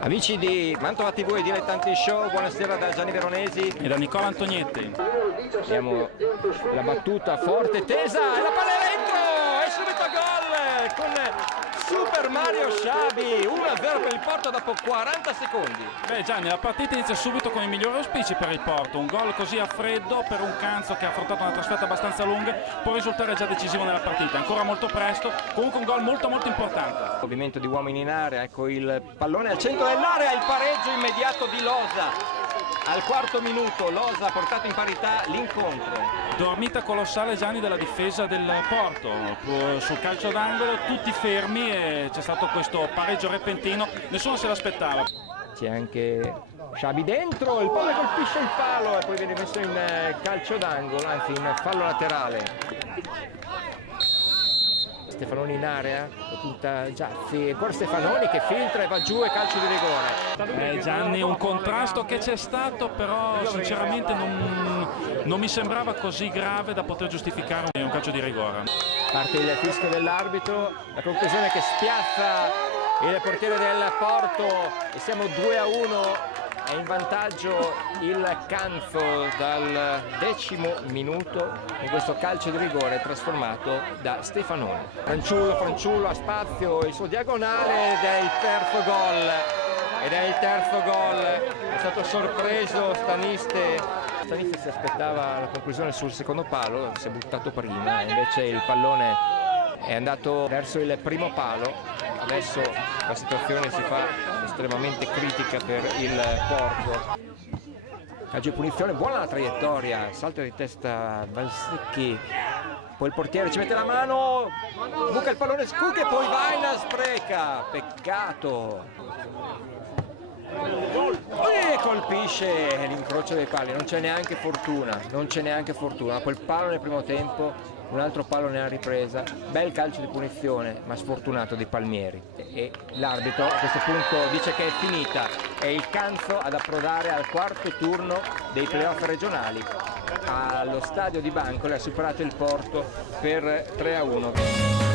Amici di Mantova TV e Dilettanti Show, buonasera da Gianni Veronesi e da Nicola Antonietti. Abbiamo la battuta forte, tesa e la palla è dentro e subito gol con Super Mario Sciabi, 1-0 per il Porto dopo 40 secondi. Gianni, la partita inizia subito con i migliori auspici per il Porto, un gol così a freddo per un Canzo che ha affrontato una trasferta abbastanza lunga può risultare già decisivo nella partita, ancora molto presto, comunque un gol molto importante. Movimento di uomini in area, ecco il pallone al centro dell'area, il pareggio immediato di Losa. Al quarto minuto Losa ha portato in parità l'incontro. Dormita colossale, Gianni, della difesa del Porto, sul calcio d'angolo tutti fermi e c'è stato questo pareggio repentino, nessuno se l'aspettava. C'è anche Sciabi dentro, il pallone colpisce il palo e poi viene messo in calcio d'angolo, anzi in fallo laterale. Stefanoni in area, punta Giazzi, ancora Stefanoni che filtra e va giù e calcio di rigore. Gianni, un contrasto che c'è stato, però sinceramente non mi sembrava così grave da poter giustificare un calcio di rigore. Parte il fischio dell'arbitro, la conclusione che spiazza il portiere del Porto e siamo 2-1. È in vantaggio il Canzo dal 10° minuto in questo calcio di rigore trasformato da Stefanoni. Franciullo a spazio, il suo diagonale ed è il terzo gol. È stato sorpreso Staniste si aspettava la conclusione sul secondo palo, si è buttato prima, invece il pallone è andato verso il primo palo. Adesso la situazione si fa estremamente critica per il Porto. Calcio di punizione, buona la traiettoria, salto di testa Valsecchi, poi il portiere ci mette la mano, buca il pallone Scughi e poi Vaina spreca, peccato. E colpisce l'incrocio dei pali, non c'è neanche fortuna, quel palo nel primo tempo, un altro palo nella ripresa, bel calcio di punizione ma sfortunato dei Palmieri e l'arbitro a questo punto dice che è finita e il Canzo ad approdare al quarto turno dei playoff regionali. Allo stadio di Bancole ha superato il Porto per 3-1.